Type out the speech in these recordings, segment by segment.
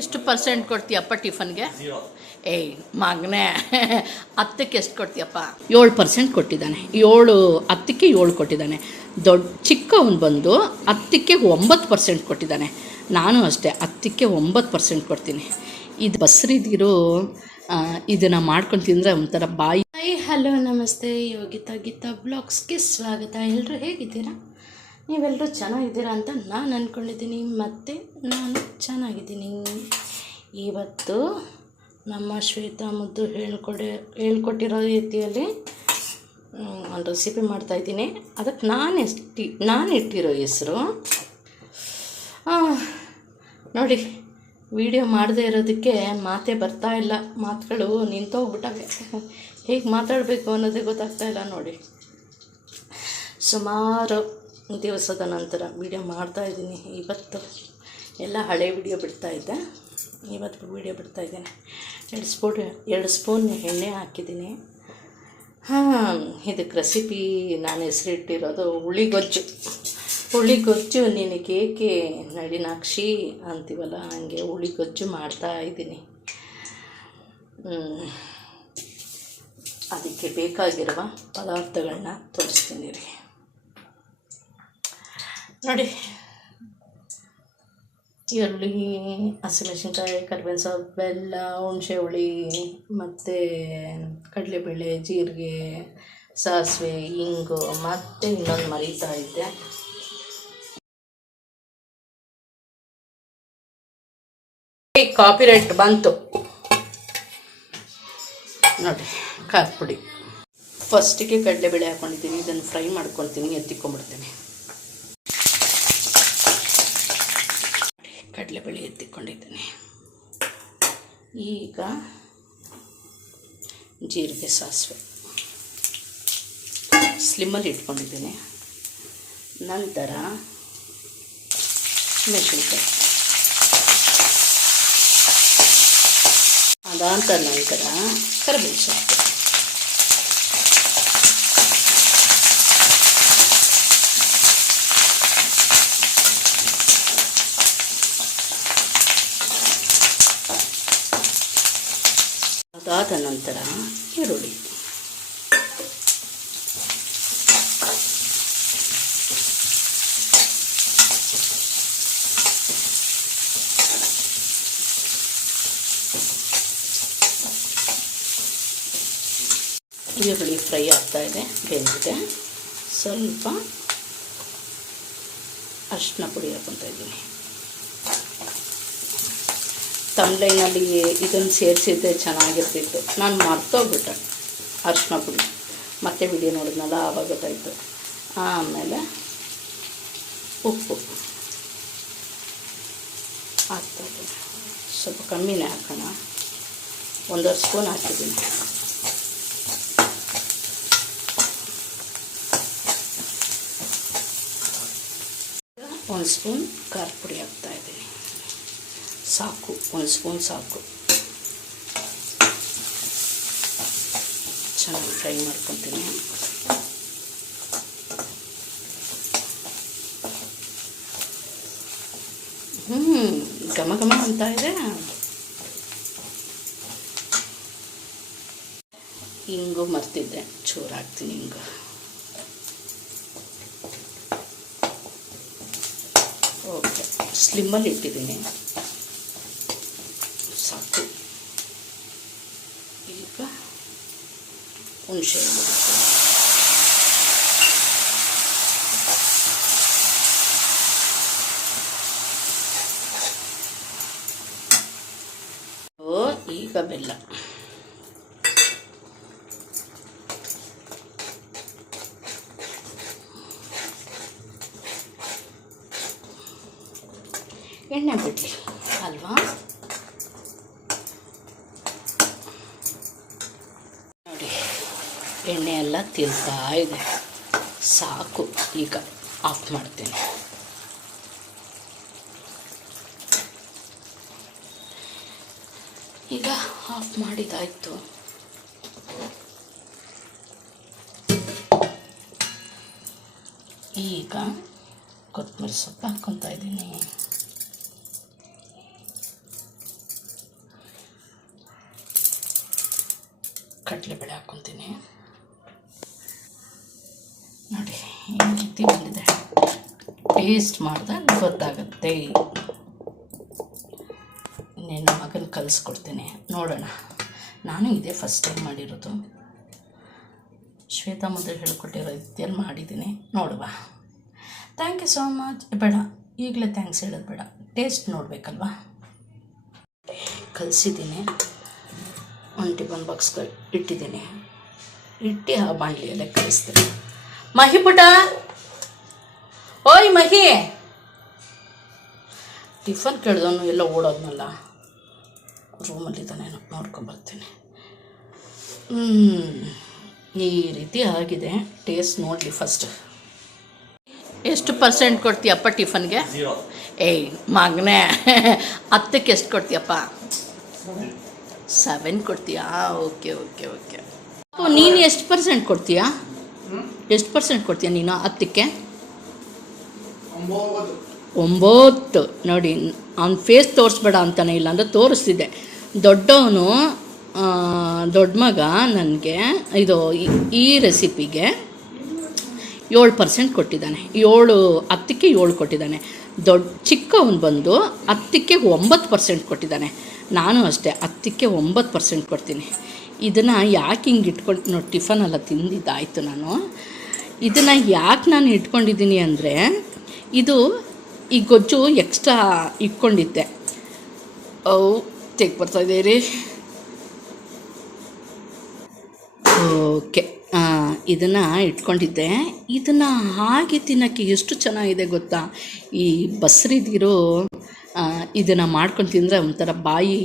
ಎಷ್ಟು ಪರ್ಸೆಂಟ್ ಕೊಡ್ತೀಯಪ್ಪ ಟಿಫನ್ಗೆ? ಏಯ್ ಮಗನೇ. ಹತ್ತಕ್ಕೆ ಎಷ್ಟು ಕೊಡ್ತೀಯಪ್ಪ? ಏಳು ಪರ್ಸೆಂಟ್ ಕೊಟ್ಟಿದ್ದಾನೆ. ಏಳು ಹತ್ತಕ್ಕೆ ಏಳು ಕೊಟ್ಟಿದ್ದಾನೆ. ದೊಡ್ಡ ಚಿಕ್ಕವನು ಬಂದು ಹತ್ತಕ್ಕೆ ಒಂಬತ್ತು ಪರ್ಸೆಂಟ್ ಕೊಟ್ಟಿದ್ದಾನೆ. ನಾನು ಅಷ್ಟೇ ಹತ್ತಕ್ಕೆ ಒಂಬತ್ತು ಪರ್ಸೆಂಟ್ ಕೊಡ್ತೀನಿ. ಇದು ಬಸ್ರಿದಿರೋ ಇದನ್ನು ಮಾಡ್ಕೊಂಡು ತಿಂದರೆ ಒಂಥರ ಬಾಯಿ ಹಾಯ್ ಹಲೋ ನಮಸ್ತೆ. ಯೋಗಿತಾ ಗೀತಾ ಬ್ಲಾಗ್ಸ್ಗೆ ಸ್ವಾಗತ. ಎಲ್ಲರೂ ಹೇಗಿದ್ದೀರಾ? ನೀವೆಲ್ಲರೂ ಚೆನ್ನಾಗಿದ್ದೀರಾ ಅಂತ ನಾನು ಅಂದ್ಕೊಂಡಿದ್ದೀನಿ ಮತ್ತು ನಾನು ಚೆನ್ನಾಗಿದ್ದೀನಿ. ಇವತ್ತು ನಮ್ಮ ಶ್ವೇತಾ ಮುದ್ದು ಹೇಳ್ಕೊಡೆ, ಹೇಳ್ಕೊಟ್ಟಿರೋ ರೀತಿಯಲ್ಲಿ ಒಂದು ರೆಸಿಪಿ ಮಾಡ್ತಾಯಿದ್ದೀನಿ ಅದಕ್ಕೆ ನಾನು ಎಷ್ಟಿ, ನಾನು ಇಟ್ಟಿರೋ ಹೆಸರು ನೋಡಿ, ವಿಡಿಯೋ ಮಾಡದೇ ಇರೋದಕ್ಕೆ ಮಾತೇ ಬರ್ತಾ ಇಲ್ಲ. ಮಾತುಗಳು ನಿಂತೋಗ್ಬಿಟ್ಟವೆ. ಹೇಗೆ ಮಾತಾಡಬೇಕು ಅನ್ನೋದೇ ಗೊತ್ತಾಗ್ತಾ ಇಲ್ಲ ನೋಡಿ. ಸುಮಾರು ದಿವಸದ ನಂತರ ವಿಡಿಯೋ ಮಾಡ್ತಾಯಿದ್ದೀನಿ ಇವತ್ತು ಎಲ್ಲ ಹಳೆ ವಿಡಿಯೋ ಬಿಡ್ತಾಯಿದ್ದೆ ಇವತ್ತು ವಿಡಿಯೋ ಬಿಡ್ತಾಯಿದ್ದೇನೆ ಎರಡು ಸ್ಪೂನ್ ಎರಡು ಸ್ಪೂನ್ ಎಣ್ಣೆ ಹಾಕಿದ್ದೀನಿ. ಹಾಂ, ಇದಕ್ಕೆ ರೆಸಿಪಿ ನಾನು ಹೆಸರಿಟ್ಟಿರೋದು ಹುಳಿಗೊಜ್ಜು. ಹುಳಿಗೊಜ್ಜು ನಿನಗೆ ಏಕೆ ನಳಿನಾಕ್ಷಿ ಅಂತೀವಲ್ಲ, ಹಂಗೆ ಹುಳಿಗೊಜ್ಜು ಮಾಡ್ತಾ ಇದ್ದೀನಿ. ಅದಕ್ಕೆ ಬೇಕಾಗಿರುವ ಪದಾರ್ಥಗಳನ್ನ ತೋರಿಸ್ತೀನಿ ರೀ. ನೋಡಿ ಈರುಳ್ಳಿ, ಹಸಿಮೆಣಸಿನ್ಕಾಯಿ, ಕರಿಬೇವಿನ ಸೊಪ್ಪು, ಬೆಲ್ಲ ಹುಣಸೆ ಹುಳಿ ಮತ್ತು ಕಡಲೆಬೇಳೆ, ಜೀರಿಗೆ, ಸಾಸಿವೆ, ಇಂಗು, ಮತ್ತು ಇನ್ನೊಂದು ಮರೀತಾ ಇದ್ದೆ. ಕಾಪಿರೈಟ್ ಬಂತು. ನೋಡಿ ಖಾರ ಪುಡಿ. ಫಸ್ಟಿಗೆ ಕಡಲೆಬೇಳೆ ಹಾಕ್ಕೊಂಡಿದ್ದೀನಿ ಇದನ್ನು ಫ್ರೈ ಮಾಡ್ಕೊಳ್ತೀನಿ, ಎತ್ತಿಕೊಂಡ್ಬಿಡ್ತೀನಿ. ಕಡಲೆಬೇಳೆ ಎತ್ತಿಕೊಂಡಿದ್ದೀನಿ. ಈಗ ಜೀರಿಗೆ ಸಾಸಿವೆ. ಸ್ಲಿಮ್ಮಲ್ಲಿ ಇಟ್ಕೊಂಡಿದ್ದೀನಿ. ನಂತರ ಮೆಣಸಿನ್ಕಾಯಿ. ಅದಾದ ನಂತರ ಕರಿಬೇವು ಸೊಪ್ಪು. ಅದಾದ ನಂತರ ಈರುಳ್ಳಿ. ಈರುಳ್ಳಿ ಫ್ರೈ ಆಗ್ತಾ ಇದೆ ಬೆಂದಿದೆ. ಸ್ವಲ್ಪ ಅರಿಶಿನ ಪುಡಿ ಹಾಕ್ಕೊತಾ ಇದ್ದೀನಿ. ತಮ್ಲೈನಲ್ಲಿ ಇದನ್ನು ಸೇರಿಸಿದ್ದೆ ಚೆನ್ನಾಗಿರ್ತಿತ್ತು. ನಾನು ಮರ್ತೋಗ್ಬಿಟ್ಟೆ ಅರ್ಶಿನ ಪುಡಿ. ಮತ್ತೆ ವಿಡಿಯೋ ನೋಡಿದ್ನಲ್ಲ, ಆವಾಗ ಗೊತ್ತಾಯಿತು. ಆಮೇಲೆ ಉಪ್ಪು. ಹಾಕ್ತಾಯಿದ್ದೀನಿ ಸ್ವಲ್ಪ ಕಮ್ಮಿನೇ ಹಾಕೋಣ. ಒಂದೂವರೆ ಸ್ಪೂನ್ ಹಾಕಿದ್ದೀನಿ. ಒಂದು ಸ್ಪೂನ್ ಖಾರ ಪುಡಿ ಹಾಕ್ತಾಯಿದ್ದೀನಿ ಸಾಕು, ಒಂದು ಸ್ಪೂನ್ ಸಾಕು. ಚೆನ್ನಾಗಿ ಫ್ರೈ ಮಾಡ್ಕೊತೀನಿ. ಹ್ಞೂ ಘಮ ಘಮ ಅಂತ ಇದೆ. ಹಿಂಗು ಮರ್ತಿದ್ದೆ ಚೂರು ಹಾಕ್ತೀನಿ ಹಿಂಗು ಓಕೆ ಸ್ಲಿಮ್ಮಲ್ಲಿ ಇಟ್ಟಿದ್ದೀನಿ ಸಾಕು ಈಗ ಹುಣಸೆ ಹಣ್ಣು ಓ ಈಗ ಬೆಲ್ಲ ಎಣ್ಣೆ ಬಿಡಲಿ ಅಲ್ವಾ ಎಲ್ಲ ತಿಂತಾ ಇದೆ. ಸಾಕು, ಈಗ ಆಫ್ ಮಾಡ್ತೀನಿ. ಈಗ ಆಫ್ ಮಾಡಿದಾಯಿತು. ಈಗ ಕೊತ್ತಂಬರಿ ಸೊಪ್ಪು ಹಾಕೊತಾ ಇದ್ದೀನಿ. ಕಡಲೆಬೇಳೆ ಹಾಕೊತೀನಿ ನೋಡಿ, ಈ ರೀತಿ ಬಂದಿದೆ. ಟೇಸ್ಟ್ ಮಾಡಿದಾಗ ಗೊತ್ತಾಗುತ್ತೆ. ಇನ್ನೇನು ಮಗನ ಕಲಿಸ್ಕೊಡ್ತೀನಿ. ನೋಡೋಣ. ನಾನು ಇದೇ ಫಸ್ಟ್ ಟೈಮ್ ಮಾಡಿರೋದು. ಶ್ವೇತಾ ಮೊದಲು ಹೇಳ್ಕೊಟ್ಟಿರೋ ರೀತಿಯಲ್ಲಿ ಮಾಡಿದ್ದೀನಿ ನೋಡುವ. ಥ್ಯಾಂಕ್ ಯು ಸೋ ಮಚ್ ಬೇಡ, ಈಗಲೇ ಥ್ಯಾಂಕ್ಸ್ ಹೇಳೋದು ಬೇಡ. ಟೇಸ್ಟ್ ನೋಡಬೇಕಲ್ವಾ? ಕಲಿಸಿದ್ದೀನಿ ಒಂದು ಟಿಫನ್ ಬಾಕ್ಸ್ಗಳು ಇಟ್ಟಿದ್ದೀನಿ ಇಟ್ಟು ಆ ಬಾಣಲಿಯಲ್ಲೇ ಕಲಿಸ್ತೀನಿ ಮಹಿ ಪುಟ. ಓಯ್ ಮಹಿ. ಟಿಫನ್ ಕೇಳಿದವನು ಎಲ್ಲ ಓಡೋದ್ನಲ್ಲ. ರೂಮಲ್ಲಿದ್ದಾನೆ ನೋಡ್ಕೊಂಬರ್ತೀನಿ. ಈ ರೀತಿ ಆಗಿದೆ. ಟೇಸ್ಟ್ ನೋಡಲಿ ಫಸ್ಟ್. ಎಷ್ಟು ಪರ್ಸೆಂಟ್ ಕೊಡ್ತೀಯಪ್ಪ ಟಿಫನ್ಗೆ? ಏಯ್ ಮಗನೇ. ಹತ್ತಕ್ಕೆ ಎಷ್ಟು ಕೊಡ್ತೀಯಪ್ಪ? ಸೆವೆನ್ ಕೊಡ್ತೀಯಾ? Okay okay okay. ನೀನು ಎಷ್ಟು ಪರ್ಸೆಂಟ್ ಕೊಡ್ತೀಯಾ? ಎಷ್ಟು ಪರ್ಸೆಂಟ್ ಕೊಡ್ತೀಯ ನೀನು ಹತ್ತಕ್ಕೆ? ಒಂಬತ್ತು. ನೋಡಿ ಅವ್ನ ಫೇಸ್ ತೋರಿಸ್ಬೇಡ ಅಂತಾನೆ ಇಲ್ಲ ಅಂದರೆ ತೋರಿಸ್ತಿದ್ದೆ. ದೊಡ್ಡವನು ದೊಡ್ಡ ಮಗ ನನಗೆ ಇದು ಈ- ಈ ರೆಸಿಪಿಗೆ ಏಳು ಪರ್ಸೆಂಟ್ ಕೊಟ್ಟಿದ್ದಾನೆ. ಏಳು ಹತ್ತಕ್ಕೆ ಏಳು ಕೊಟ್ಟಿದ್ದಾನೆ. ದೊಡ್ಡ ಚಿಕ್ಕವನು ಬಂದು ಹತ್ತಕ್ಕೆ ಒಂಬತ್ತು ಪರ್ಸೆಂಟ್ ಕೊಟ್ಟಿದ್ದಾನೆ. ನಾನು ಅಷ್ಟೇ ಹತ್ತಕ್ಕೆ ಒಂಬತ್ತು ಪರ್ಸೆಂಟ್ ಕೊಡ್ತೀನಿ. ಇದನ್ನು ಯಾಕೆ ಹಿಂಗೆ ಇಟ್ಕೊಂಡು, ನೋಡಿ ಟಿಫನೆಲ್ಲ ತಿಂದಿದ್ದಾಯಿತು ನಾನು. ಇದನ್ನು ಯಾಕೆ ನಾನು ಇಟ್ಕೊಂಡಿದ್ದೀನಿ ಅಂದರೆ, ಇದು ಈ ಗೊಜ್ಜು ಎಕ್ಸ್ಟ್ರಾ ಇಟ್ಕೊಂಡಿದ್ದೆ. ಅವು ತೆಗ್ ಬರ್ತಾಯಿದೆ ರೀ. ಓಕೆ ಇದನ್ನು ಇಟ್ಕೊಂಡಿದ್ದೆ. ಇದನ್ನು ಹಾಗೆ ತಿನ್ನೋಕ್ಕೆ ಎಷ್ಟು ಚೆನ್ನಾಗಿದೆ ಗೊತ್ತಾ? ಈ ಬಸ್ರಿದಿರೋ ಇದನ್ನು ಮಾಡ್ಕೊಂಡು ತಿಂದರೆ ಒಂಥರ ಬಾಯಿ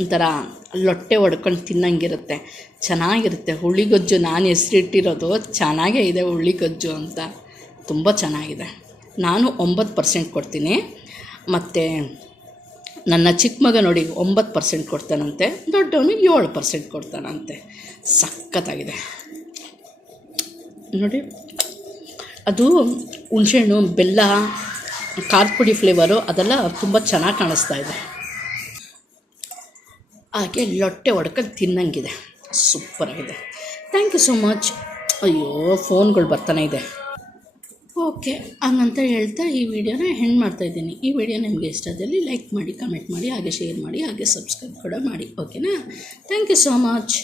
ಒಂಥರ ಲೊಟ್ಟೆ ಹೊಡ್ಕೊಂಡು ತಿನ್ನಂಗಿರುತ್ತೆ. ಚೆನ್ನಾಗಿರುತ್ತೆ. ಹುಳಿಗೊಜ್ಜು ನಾನು ಹೆಸರಿಟ್ಟಿರೋದು ಚೆನ್ನಾಗೇ ಇದೆ ಹುಳಿಗೊಜ್ಜು ಅಂತ. ತುಂಬ ಚೆನ್ನಾಗಿದೆ. ನಾನು ಒಂಬತ್ತು ಪರ್ಸೆಂಟ್ ಕೊಡ್ತೀನಿ. ಮತ್ತು ನನ್ನ ಚಿಕ್ಕ ಮಗ ನೋಡಿ ಒಂಬತ್ತು ಪರ್ಸೆಂಟ್ ಕೊಡ್ತಾನಂತೆ. ದೊಡ್ಡವನು ಏಳು ಪರ್ಸೆಂಟ್ ಕೊಡ್ತಾನಂತೆ. ಸಖತ್ತಾಗಿದೆ. ನೋಡಿ, ಅದು ಹುಣಸೆಹಣ್ಣು, ಬೆಲ್ಲ, ಖಾರದ ಪುಡಿ ಫ್ಲೇವರು ಅದೆಲ್ಲ ತುಂಬ ಚೆನ್ನಾಗಿ ಕಾಣಿಸ್ತಾ ಇದೆ. ಹಾಗೆ ಲೊಟ್ಟೆ ಹೊಡ್ಕೊಂಡು ತಿನ್ನಂಗಿದೆ. ಸೂಪರಾಗಿದೆ ಥ್ಯಾಂಕ್ ಯು ಸೋ ಮಚ್ ಅಯ್ಯೋ ಫೋನ್ಗಳು ಬರ್ತಾನೆ ಇದೆ. ಓಕೆ ಹಂಗಂತ ಹೇಳ್ತಾ ಈ ವಿಡಿಯೋನ ಹೆಣ್ಣು ಮಾಡ್ತಾಯಿದ್ದೀನಿ ಈ ವಿಡಿಯೋ ನಿಮಗೆ ಇಷ್ಟ ಆದಲ್ಲಿ ಲೈಕ್ ಮಾಡಿ ಕಮೆಂಟ್ ಮಾಡಿ, ಹಾಗೆ ಶೇರ್ ಮಾಡಿ, ಹಾಗೆ ಸಬ್ಸ್ಕ್ರೈಬ್ ಕೂಡ ಮಾಡಿ. ಓಕೆನಾ ಥ್ಯಾಂಕ್ ಯು ಸೋ ಮಚ್